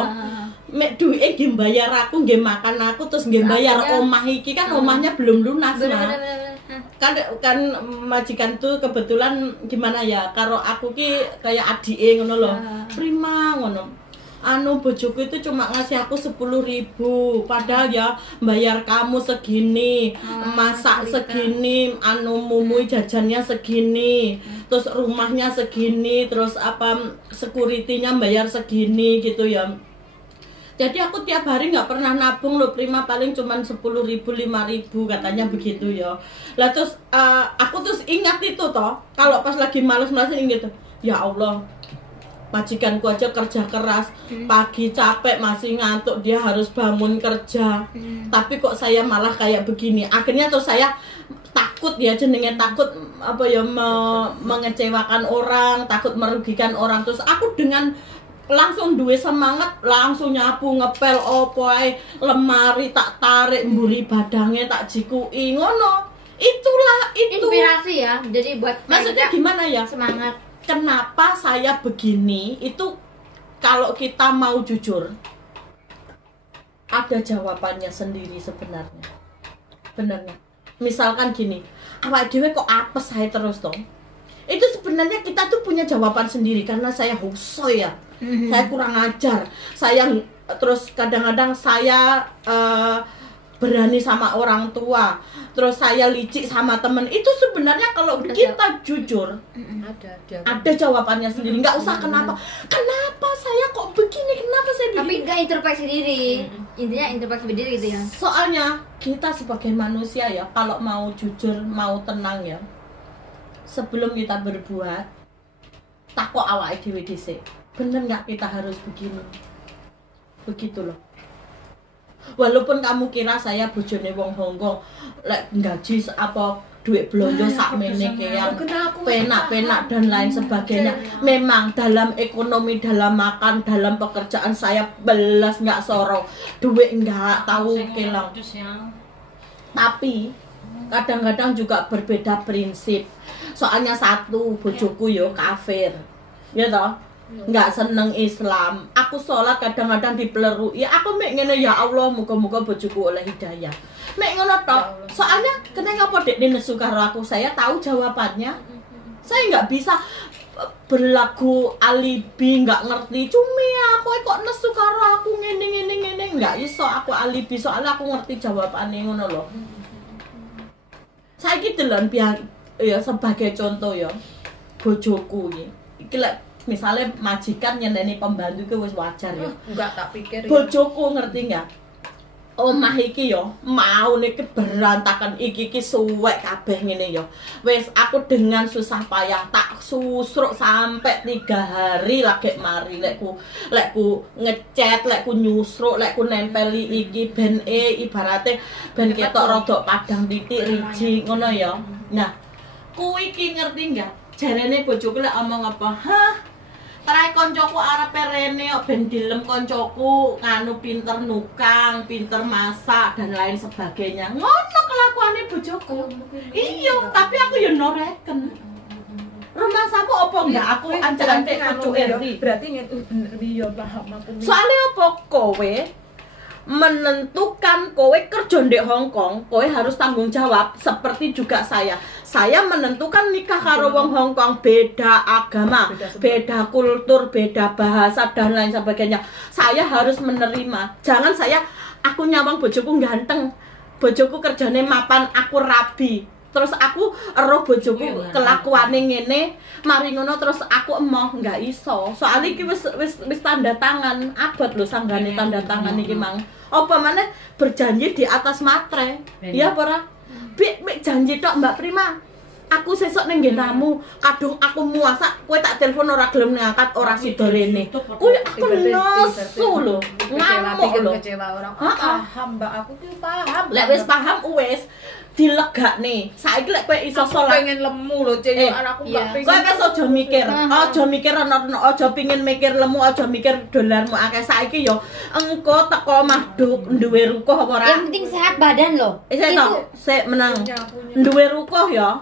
Mek duwike nggih bayar aku, nggih makan aku, terus nggih bayar omah iki kan omahnya belum lunas nah. Kan majikan tuh kebetulan gimana ya, karo aku ki kayak adike ngono loh. Prima ngono. Bojoku itu cuma ngasih aku 10.000, padahal ya bayar kamu segini, masak segini, mumui jajannya segini, terus rumahnya segini, terus security-nya bayar segini gitu ya. Jadi aku tiap hari nggak pernah nabung loh, Prima paling cuman 10.000, 5.000 katanya begitu ya. Lah terus aku terus ingat itu toh, kalau pas lagi males-malesin gitu, ya Allah, majikanku aja kerja keras, pagi capek masih ngantuk, dia harus bangun kerja, tapi kok saya malah kayak begini. Akhirnya terus saya takut ya, jenenge takut mengecewakan orang, takut merugikan orang. Terus aku dengan langsung duwe semangat, langsung nyapu, ngepel opo ae, lemari tak tarik, mburi badange tak jikuki ngono. Itulah itu. Inspirasi ya. Jadi buat Maksudnya kita gimana ya? semangat. Kenapa saya begini? Itu kalau kita mau jujur, ada jawabannya sendiri sebenarnya. Benernya. Misalkan gini, awak dhewe kok apes saya terus toh. Itu sebenarnya kita tuh punya jawaban sendiri, karena saya husoy ya. Saya kurang ajar. Saya terus kadang-kadang saya berani sama orang tua. Terus saya licik sama temen. Itu sebenarnya kalau kita jujur, ada jawabannya sendiri. Nggak usah kenapa saya kok begini, kenapa saya begini. Tapi nggak introspeksi diri. Intinya introspeksi diri gitu ya. Soalnya kita sebagai manusia ya, kalau mau jujur, mau tenang ya, sebelum kita berbuat, takok awake dhewe dhisik. Bener nggak kita harus begini? Begitu loh. Walaupun kamu kira saya bojone wong Hongkong, lek gaji apa duit belanja sakmene kean, penak-penak dan lain sebagainya. Memang dalam ekonomi, dalam makan, dalam pekerjaan saya belas nggak sorong, duit nggak tahu kelang. Tapi kadang-kadang juga berbeda prinsip. Soalnya satu, bojoku yo kafir, ya toh. Nggak seneng Islam. Aku sholat kadang-kadang dipeleruki. Aku mek ngene, ya Allah, muga-muga bojoku oleh hidayah. Mek ngono tok. Soalnya kenapa dek nesu karo aku? Saya tahu jawabannya. Saya nggak bisa berlaku alibi, nggak ngerti. Cumi aku kok nesu karo aku ngene. Nggak iso aku alibi, soalnya aku ngerti jawabannya ngono loh. Saya gitu loh, ya sebagai contoh ya, bojoku iki lek misalnya majikan nyeneni pembantu itu wis wajar ya. Enggak tak pikir ya. Bojoku ngerti nggak? Omah iki yo mau nih berantakan iki suwek kabeh ngene yo. Wes aku dengan susah payah tak susruk sampai 3 hari lagi mari lekku ngecat, lekku nyusruk, lekku nempeli iki ben ibarate ben ketok rodok padang titik riji ngono ya. Nah, kuwi iki ngerti nggak? Jarene bojoku lek omong apa? Hah? Trai koncoku arepe rene kok ben dilem koncoku nganu pinter nukang, pinter masak dan lain sebagainya. Ngono kelakuane bojoku. Iya, tapi aku ya noreken. Rumah sapu opo enggak aku ancak-ancak kudu eri. Berarti bener iya paham aku. Soale opo kowe menentukan kowe kerja di Hong Kong, kowe harus tanggung jawab seperti juga saya. Saya menentukan nikah karo wong Hong Kong, beda agama, beda kultur, beda bahasa dan lain sebagainya. Saya harus menerima. Jangan aku nyawang bojoku ganteng, bojoku kerjane mapan, aku rabi. Terus aku roh bojoku kelakuane ngene, mari ngono terus aku emoh, nggak iso. Soalnya iki wis tanda tangan, abot lho sanggane tanda tangan iki mang. Apa maneh berjanji di atas matre. Iya apa ora? Bik janji tok Mbak Prima. Aku sesuk ning nggenamu, kadung aku muasa, kowe tak telepon ora gelem ngangkat, ora sida rene. Kuwi aku nesu lho, ngamuk lho. Kecewa orang. Paham Mbak, aku ki paham. Lek wis paham wis dilegakne. Saiki lek kowe iso salat pengen lemu lho, Cek. Anakku Mbak pengen. Kowe wis aja mikir aja pengin mikir lemu, aja mikir dolarmu akeh. Saiki yo engko teko Mahduk duwe rukuh apa ora? Yang penting sehat badan loh. Sik menang. Duwe rukuh ya.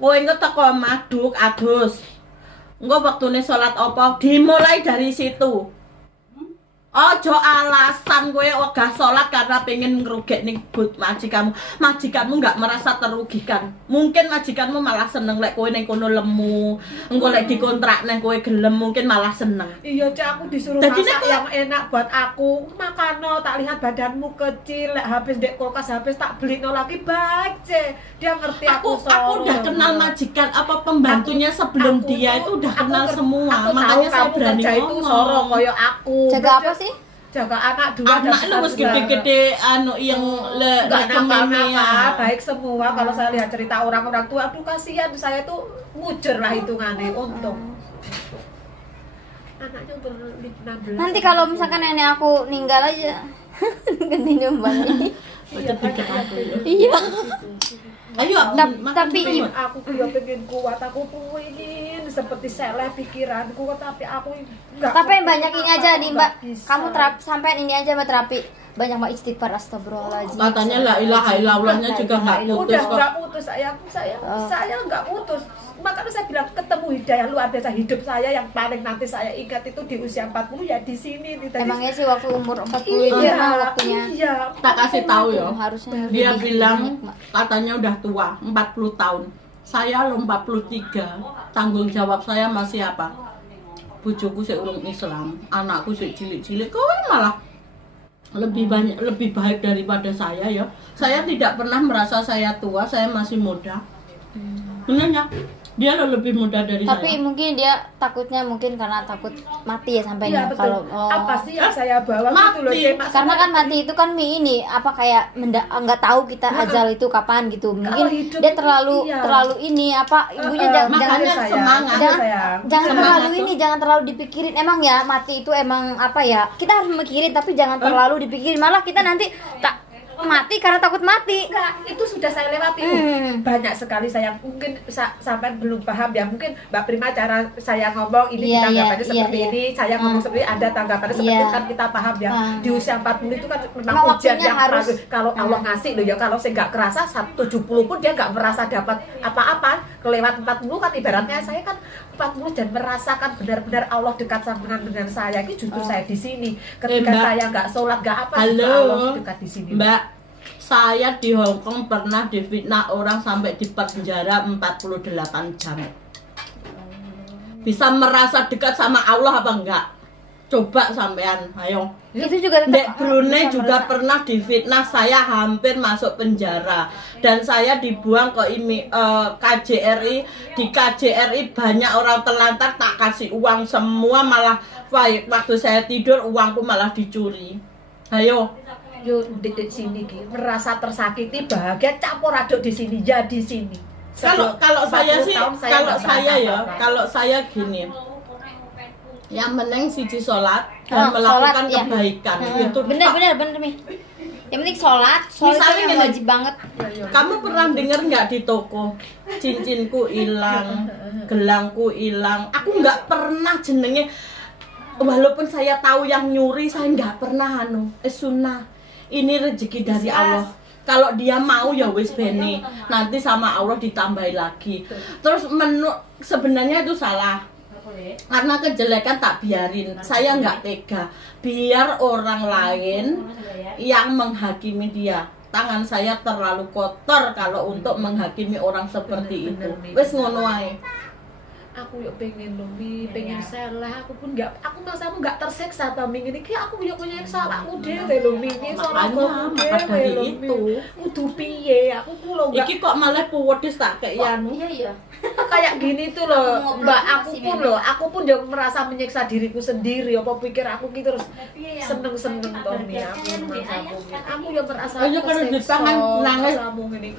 Kowe engko teko Mahduk adus. Engko wektune salat apa dimulai dari situ. Ojo alasan gue wegah sholat karena pengen ngerugekne majikanmu. Majikanmu nggak merasa terugikan. Mungkin majikanmu malah seneng lek kowe ning kono lemu. Engko lek dikontrakne kowe gelem mungkin malah seneng. Iya, Cak, aku disuruh masak yang enak buat aku. Makano tak lihat badanmu kecil, lek habis dek kulkas habis tak belino lagi baik, Cek. Dia ngerti aku Aku udah kenal majikan apa pembantunya sebelum dia itu udah kenal semua. Makanya saya berani ngomong. Soro koyo aku. Jaga apa sih? Jaga anak 2 dan anak lu wis gede-gede yang baik semua. Kalau saya lihat cerita orang-orang tua, aduh kasihan, saya tuh mujur lah hitungannya. Untung anaknya umur 16. Nanti kalau misalkan nenek aku ninggal aja ganti nyumbang. Iya. Ayo, tapi aku pengen kuat, aku pengen seperti seleh pikiranku, tapi aku enggak. Tapi banyak ini aja nih Mbak. Kamu sampai ini aja Mbak terapi. Banyak Mbak istighfar, astagfirullahaladzim. Katanya la ilaha illallahnya juga enggak putus Udah kok. enggak putus saya enggak putus. Makanya saya bilang ketemu hidayah luar biasa. Hidup saya yang paling nanti saya ingat itu di usia 40 ya di sini. Emangnya sih waktu umur 40 itu waktunya. Iya. Tak kasih tahu ya. Harusnya Dia bilang katanya udah tua, 40 tahun. Saya lo 43. Tanggung jawab saya masih apa? Bojoku sik urung Islam, anakku sik cilik-cilik. Kowe malah lebih baik daripada saya ya. Saya tidak pernah merasa saya tua, saya masih muda. Benar ya? Dia lo lebih muda dari Tapi saya. mungkin dia takutnya mungkin karena takut mati ya sampainya. Iya betul. Apa sih yang saya bawa gitu loh, Mati. Cek? Maksudnya Karena kan mati itu kan ini apa kayak nggak tahu kita ajal itu kapan gitu. Mungkin Kalau hidup dia itu terlalu ini apa ibunya jangan Makanya sayang. semangat. Iya, sayang. jangan Semangat terlalu tuh. ini, jangan terlalu dipikirin. Emang ya mati itu emang apa ya? Kita harus mikirin tapi jangan terlalu dipikirin. Malah kita nanti tak mati karena takut mati. Enggak, itu sudah saya lewati. Banyak sekali saya mungkin sampai belum paham ya. Mungkin Mbak Prima cara saya ngomong ini Iya, tanggapannya iya, seperti iya. ini, saya ngomong seperti ini, ada tanggapannya seperti Iya. itu kan kita paham ya. Di usia 40 itu kan memang Memang ujian waktunya yang harus. kalau Allah ngasih loh ya. Kalau saya nggak kerasa 70 pun dia nggak merasa dapat apa-apa. Kelewat 40 kan ibaratnya saya kan 40 dan merasakan benar-benar Allah dekat sama dengan saya. Ini justru saya di sini. Ketika Mbak. saya nggak sholat nggak apa, justru Halo, Allah dekat di sini. Mbak. Saya di Hong Kong pernah difitnah orang sampai di penjara 48 jam. Bisa merasa dekat sama Allah apa enggak? Coba sampean, ayo. Itu juga tetap Dek Brunei bisa juga merasa- pernah difitnah, saya hampir masuk penjara dan saya dibuang ke KJRI. Di KJRI banyak orang terlantar, tak kasih uang semua, malah waktu saya tidur uangku malah dicuri. Ayo. Yuk di sini Ki, merasa tersakiti bahagia campur aduk di sini ya di sini. Kalau saya 40 sih, tahun kalau nggak saya merasa ya, apa-apa. kalau saya gini, yang meneng siji sholat Oh, dan melakukan sholat, iya. kebaikan itu bener Mi. Yang penting sholat itu Misalnya yang gini. wajib banget. Kamu pernah denger nggak di toko cincinku hilang, gelangku hilang? Aku nggak pernah jenenge, walaupun saya tahu yang nyuri, saya nggak pernah sunnah. Ini rezeki dari Allah. Kalau dia mau ya wis bene, nanti sama Allah ditambahi lagi. Terus sebenarnya itu salah. Karena kejelekan tak biarin, saya nggak tega biar orang lain yang menghakimi dia. Tangan saya terlalu kotor kalau untuk menghakimi orang seperti itu. Wes ngono ae. Aku yuk pengen lomi, pengen salah, aku pun nggak, aku merasa aku nggak tersiksa tau minggu ini, aku yuk punya salahku dewe lomi, ini Makanya, maka dari itu. Kudu piye, aku kulo nggak Iki kok malah puwedis tak kayak anu. Iya. kayak gini tuh loh, Aku ngobrol Mbak. sama Aku si pun Mimi. loh, aku pun yang merasa menyiksa diriku sendiri. Apa pikir aku gitu terus seneng-seneng Tommy, aku merasa mungkin, aku yang merasa Ayo kalau di tangan nangis. kamu ini,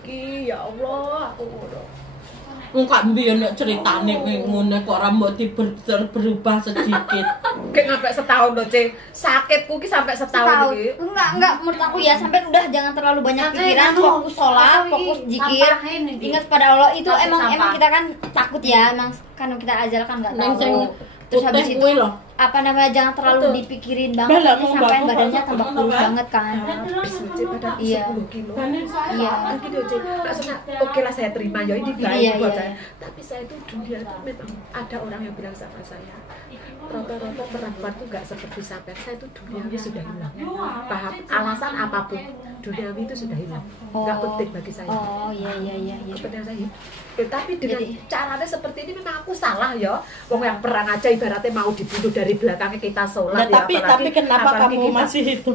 ya Allah, aku udah. Engkak mbiyen nek critane ngono kok rambut berubah sedikit. Kayak sampai setahun loh, Cek. Sakitku ki sampai setahun iki. Enggak, menurut aku ya sampai udah jangan terlalu banyak pikiran, fokus sholat, fokus zikir, ingat pada Allah. Itu Sampah. emang kita kan takut ya, emang kan kita ajal kan nggak Neng sing tahu. Terus habis putih itu kuwi loh. apa namanya jangan terlalu Betul. dipikirin Dah banget lah, ini mau sampai bawa, badannya bawa, tambah bawa, kurus bawa. banget kan. Habis Cek, padahal Iya. 10 kilo. Iya. Gitu, Cek. Maksudnya, oke lah saya terima ya, ini baik Iya, buat iya. saya. Tapi saya itu dunia itu memang ada orang yang bilang sama saya, rata-rata perempuan itu nggak seperti sampai. Saya itu duniawi sudah hilang. Paham? Alasan apapun, duniawi itu sudah hilang. Nggak penting bagi saya. Oh iya. Kepentingan saya. Tapi dengan Jadi- caranya seperti ini memang aku salah ya. Wong yang perang aja ibaratnya mau dibunuh dari belakangnya kita sholat Nah, ya. tapi kenapa apalagi kamu kita- masih itu?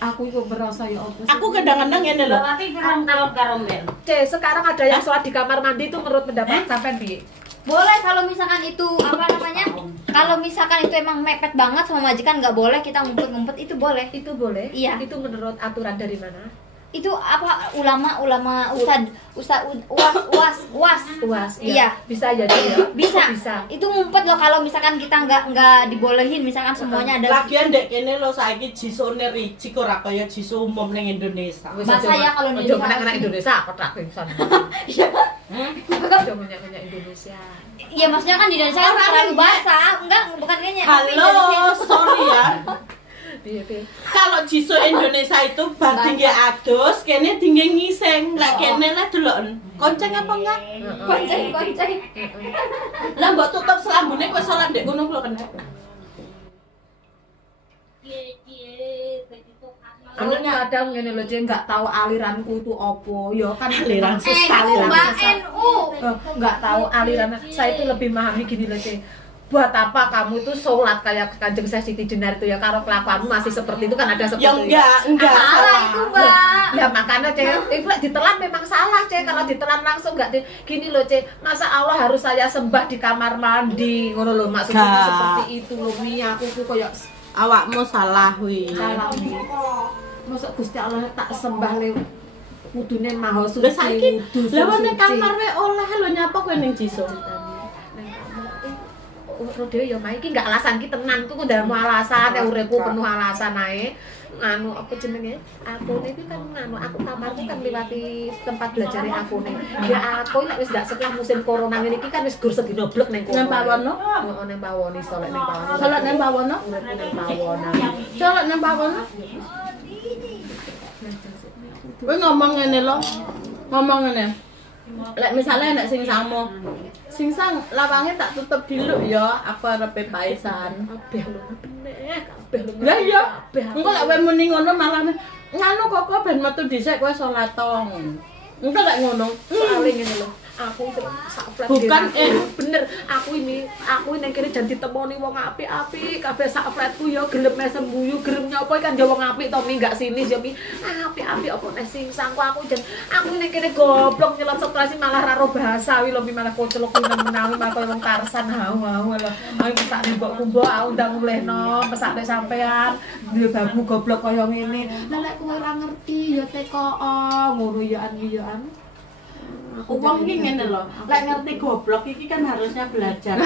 Aku itu merasa ya apa sih? Aku kadang-kadang ngene loh. Berarti kurang tahun karo men. Cek, sekarang ada yang sholat di kamar mandi itu menurut pendapat sampean piye? Boleh kalau misalkan itu apa namanya? Kalau misalkan itu emang mepet banget sama majikan nggak boleh kita ngumpet-ngumpet itu boleh. Itu boleh? Iya. Itu menurut aturan dari mana? Itu apa ulama uas Uas. Iya. Bisa jadi ya. bisa. Bisa. Itu ngumpet loh kalau misalkan kita nggak dibolehin misalkan semuanya ada. Lagian dek kene lo saiki jisone ricik ora kaya jisu umum ning Indonesia. Wis Masa aja, ya kalau ojo Indonesia menang-menang sih. Indonesia aku tak pingsan. Iya. Ojo menang-menang Indonesia. Iya maksudnya kan di Indonesia kan terlalu basah. Enggak bukan kayaknya. tapi Halo, Indonesia itu- sorry ya. Piye piye. Kalau jisu Indonesia itu bar tinggi adus, kene tinggi ngiseng. Lek kene lah delok. Konceng apa enggak? Konceng. Lah mbok tutup selambune kowe salat ndek kono kula kena. Aku kadang ngene lho, Cek, nggak tahu aliranku itu opo. Ya kan Aliran sesat, NU, aliran Mbak, sesat. NU. Nggak tahu aliran. Saya itu lebih memahami gini loh, Cek. buat apa kamu itu sholat kayak Kanjeng Siti Jenar itu ya, kalau kelakuanmu masih seperti itu kan ada seperti Ya enggak Salah itu, Mbak. Ya makanya Cek, itu ditelan memang salah Cek, kalau ditelan langsung nggak gini loh Cek, masa Allah harus saya sembah di kamar mandi, ngono loh maksudnya Gak. seperti itu loh Mi, aku tuh kayak awakmu salah wi. salah Mi. Masa Gusti Allah tak sembah lewat kudune maha Lah suci, saiki wudu lha suci. ning kamar wae oleh lho nyapa kowe ning jiso. Rodeo ya mah iki gak alasan ki tenan ku ndarmu alasan ya uripku penuh alasan ae. Anu apa jenenge? Aku iki kan anu aku kamarku kan liwati tempat belajar aku nih. Ya aku lek wis gak setelah musim corona ngene iki kan wis gur sedina blek ning kono. Nang Pawono? Heeh ning Pawono iso lek ning Pawono. Salat nang Pawono? Uripku ning Pawono. Salat nang Pawono? Kowe ngomong ngene lho. Ngomong ngene. Lek misale nek sing samo. Sing sang lawange tak tutup dulu ya, aku arepe paisan. Kabeh lho meneh, kabeh lho. Lah iya. Engko lek kowe muni ngono malah nganu kok ben metu dhisik kowe salat tong. Engko lek ngono. Soale ngene lho. Aku sak flat Bukan, bener. Aku ini nang kene jan ditemoni wong apik-apik, kabeh sak flatku ya gelem mesem guyu, gelem nyapa kan ya wong apik to Mi, gak sinis ya Mi. Apik-apik apa nek sing sangku aku jan aku nang kene goblok nyelot stres malah ra ro bahasa wi lho Mi, malah kocelok menawi malah koyo wong Tarsan hau-hau lho. Aku tak mbok-mbok aku ndang mulehno pesake sampean duwe babu goblok koyo ngene. Lah lek kowe ora ngerti ya teko ngono ya an. Wong iki ngene lho. Lek ngerti goblok iki kan harusnya belajar.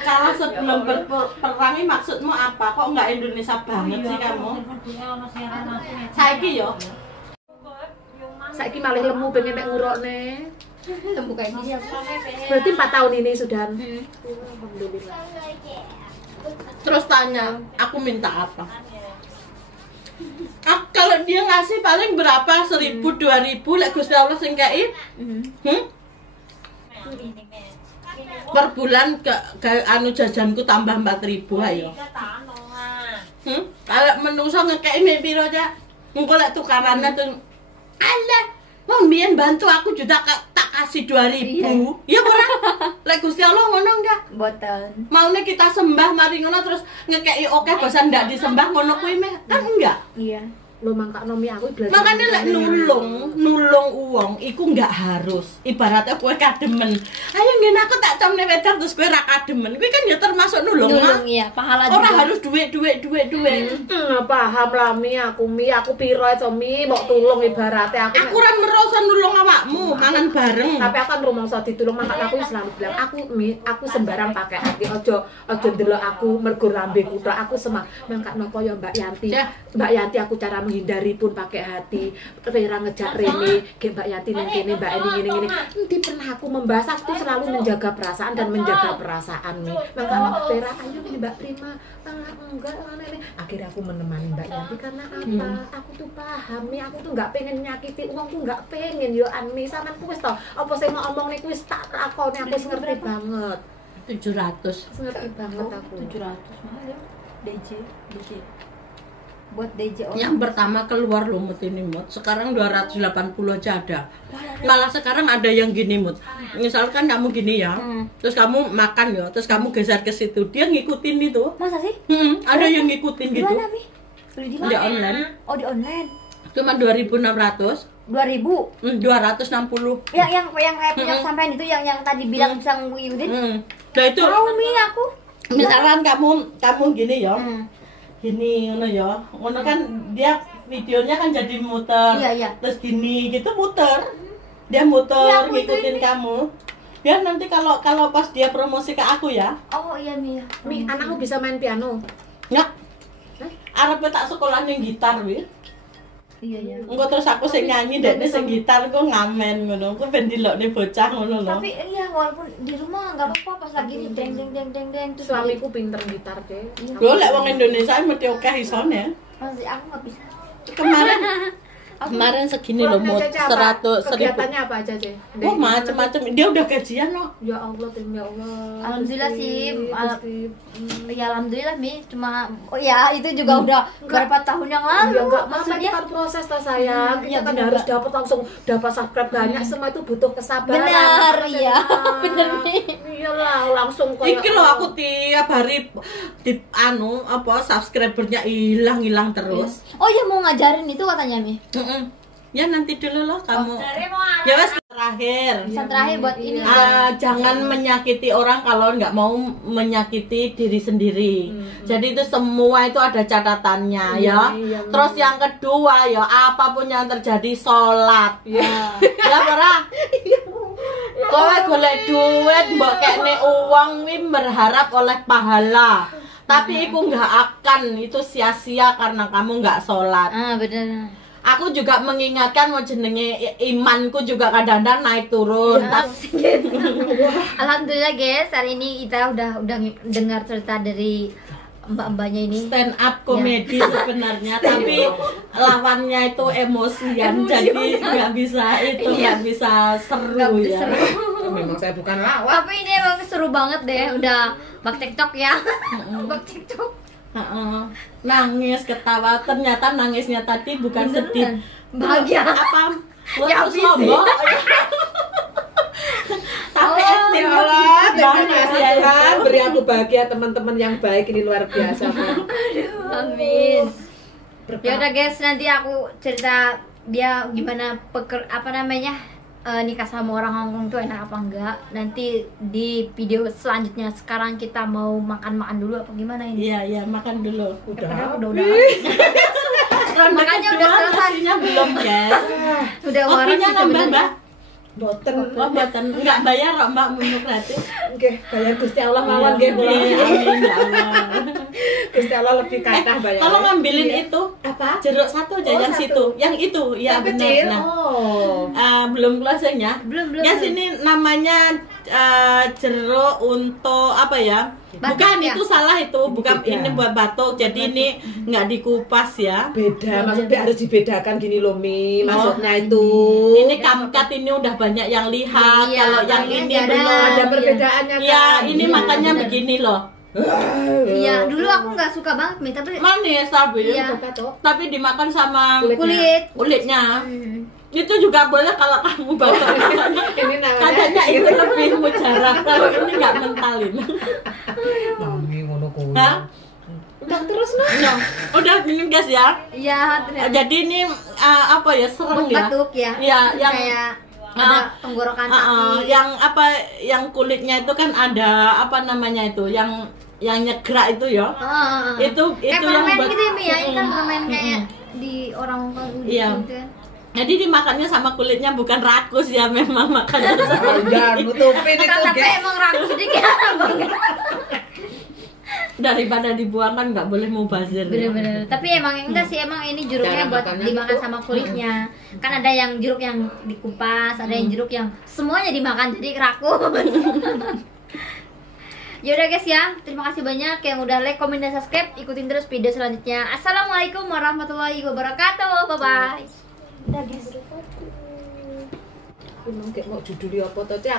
Kalah sebelum berperang ini maksudmu apa? Kok enggak Indonesia banget sih kamu? Saiki yo. Saiki malah lemu pengen nek ngurokne. Tembuk kayak gini. Berarti 4 tahun ini sudah. Alhamdulillah. Terus tanya, aku minta apa? Kalau dia ngasih paling berapa? 1.000, 2.000 lek Gusti Allah sing kei. Per bulan ke anu jajanku tambah 4.000 ayo. Kalau menungso ngekei mek piro aja. Engko lek tukarannya tuh alah, wong mbiyen bantu aku juga tak kasih 2.000. Ya ora? Lek Gusti Allah ngono enggak? Boten. Maune kita sembah mari ngono terus ngekei oke bosan ndak disembah ngono kuwi meh kan enggak. Iya. Lo mangkakno Mi aku belajar. Makanya lek nulung uang iku enggak harus. Ibaratnya kowe kademen. Ayo ngene aku tak comne wedar terus kowe ra kademen. Kuwi kan ya termasuk nulung mah. Nulung iya, pahala Ora juga. harus duit. Paham lah Mi, aku piro aja Mi, mbok tulung ibaratnya Aku ora merasa nulung awakmu, mangan bareng. tapi aku kan rumangsa ditulung makanya aku selalu bilang aku sembarang pakai hati ojo ndelok aku mergo lambeku tok aku mangkakno kaya Mbak Yanti. Mbak Yanti aku cara menghindari pun pakai hati. Rera ngejak Rene, ge Mbak Yanti ning kene, Mbak ini ngene. Nanti pernah aku membahas aku selalu menjaga perasaan dan menjaga perasaan nih. Makanya Rera ayo ini Mbak Prima. Enggak ini. Akhirnya aku menemani Mbak Yanti karena apa? Aku tuh paham nih, aku tuh nggak pengen nyakiti uang tuh nggak pengen yo Ani sampean ku wis to. Apa sing mau omong niku wis tak lakoni aku wis ngerti banget. 700. Ngerti banget aku. 700 mahal ya. DJ. Buat DJ orang. Yang pertama keluar loh mut ini mut. Sekarang 280 aja ada. Malah sekarang ada yang gini mut. Misalkan kamu gini ya, terus kamu makan ya, terus kamu geser ke situ, dia ngikutin itu. Masa sih? Ada yang ngikutin Di gitu. mana, Mi? Beli di Di mana? online. Oh, di online. Cuma 2.600. 2000. 260. Yang sampean itu yang tadi bilang sang Yudin. Nah itu Tahu Mi aku. misalkan kamu gini ya. Gini ngono ya. Ngono kan dia videonya kan jadi muter. Iya. Terus gini gitu muter. Dia muter ngikutin kamu. Dia nanti kalau pas dia promosi ke aku ya. Oh iya Mi. Mi, anakmu bisa main piano. Nggak. Arep tak sekolah ning gitar wi. Iya. Engko terus aku sing nyanyi dekne sing gitar kok ngamen ngono. Ku ben dilokne bocah ngono lho. Tapi iya walaupun di rumah nggak apa-apa pas lagi deng terus Suamiku pinter gitar, Cek. Lho lek wong Indonesia mesti akeh isone. masih aku nggak bisa. Kemarin Kemarin segini loh, Mut. 100.000. Kegiatannya apa aja, Ce? Oh, macam-macam. Dia udah gajian loh. Ya Allah, ya Allah. Alhamdulillah sih, Gusti. ya alhamdulillah Mi, cuma ya itu juga udah berapa tahun yang lalu. Ya enggak apa-apa, ini maksudnya. kan proses toh sayang. Kita Ya, kan bener, harus Mbak. dapat langsung dapat subscribe banyak, semua itu butuh kesabaran. Benar, Makanya, iya. Bener, Mi. Iyalah, langsung kayak Iki loh aku tiap hari subscribernya hilang terus. Oh ya mau ngajarin itu katanya Mi. Ya nanti dulu loh kamu. Ya wes terakhir. Pesan terakhir buat ini. Jangan menyakiti orang kalau nggak mau menyakiti diri sendiri. Jadi itu semua itu ada catatannya ya. iya, Terus yang kedua ya apapun yang terjadi sholat. Ya para. Kowe golek duit mbok kekne uang wi berharap oleh pahala. Tapi itu nggak akan, itu sia-sia karena kamu nggak sholat. Bener. Aku juga mengingatkan mau jenenge imanku juga kadang-kadang naik turun. Alhamdulillah guys, hari ini kita udah dengar cerita dari mbak-mbaknya ini. Stand up komedi sebenarnya, tapi lawannya itu emosian, jadi nggak bisa nggak bisa seru ya. memang saya bukan lawak. Tapi ini emang seru banget deh, udah bak TikTok ya. Bak TikTok. Nangis, ketawa, ternyata nangisnya tadi bukan Beneran. sedih, Bahagia. apa? Ya, Terus lombok. Tapi Ya Allah, terima banget kasih ya. Tuhan, beri aku bahagia teman-teman yang baik, ini luar biasa. Amin. Ya udah guys, nanti aku cerita dia gimana nikah sama orang Hongkong tuh enak apa enggak. Nanti di video selanjutnya. Sekarang kita mau makan dulu apa gimana ini? Iya, makan dulu. Padahal udah. Makanya udah Kedua, selesai. nasinya belum, guys. Udah waras Kopinya sih nambah, sebenarnya. Mbak? Boten. Oh, boten. Enggak bayar kok, Mbak, minum gratis. Nggih, bayar Gusti Allah mawon nggih kula. Amin ya Allah. Gusti Allah lebih kathah bayar. Tolong ngambilin itu apa? jeruk satu aja, Oh, yang satu. situ. Yang itu, ya Yang benar. kecil. Nah, Oh. belum closing ya. Belum. Ya sini namanya jeruk untuk apa ya? Batuk Bukan ya? itu salah itu, bukan Beda. ini buat batuk. Jadi ini nggak dikupas ya. Beda, maksudnya harus dibedakan gini loh Mi. Maksudnya itu. Ini kamkat ini udah banyak yang lihat. Iya, Kalau yang makanya ini jarang. belum. Ada perbedaannya kan. Ya, ini Iya, makannya benar. begini loh. Iya, dulu aku nggak suka banget Mi, tapi Manis tapi. Iya. Tapi dimakan sama kulitnya. Itu juga boleh kalau kamu bawa. Ini namanya. Katanya itu lebih mujarab, kalau ini nggak mentalin. Mami ngono kuwi. Hah? Udah terus no. Ya, udah gini guys ya. iya ternyata Jadi ini apa ya, serem ya. batuk ya. Ya, yang Kayak ada tenggorokan yang apa, yang kulitnya itu kan ada apa namanya itu, yang nyegrak itu ya. Itu kayak yang permen buat- gitu ya Mi ya, ini kan permen kayak di orang Hongkong Iya. gitu kan. Jadi dimakannya sama kulitnya, bukan rakus ya, memang makannya sama Jangan nutupin itu Tapi guys. emang ragu sedikit. daripada dibuang kan nggak boleh mubazir. Bener-bener. Tapi emang enggak sih, emang ini jeruknya Cara buat makannya dimakan itu. sama kulitnya. Kan ada yang jeruk yang dikupas, ada yang jeruk yang semuanya dimakan jadi rakus. Yaudah guys ya, terima kasih banyak yang udah like, komen, dan subscribe. Ikutin terus video selanjutnya. Assalamualaikum warahmatullahi wabarakatuh. Bye bye. Udah guys. Memang kayak mau judulnya apa tuh, Cak?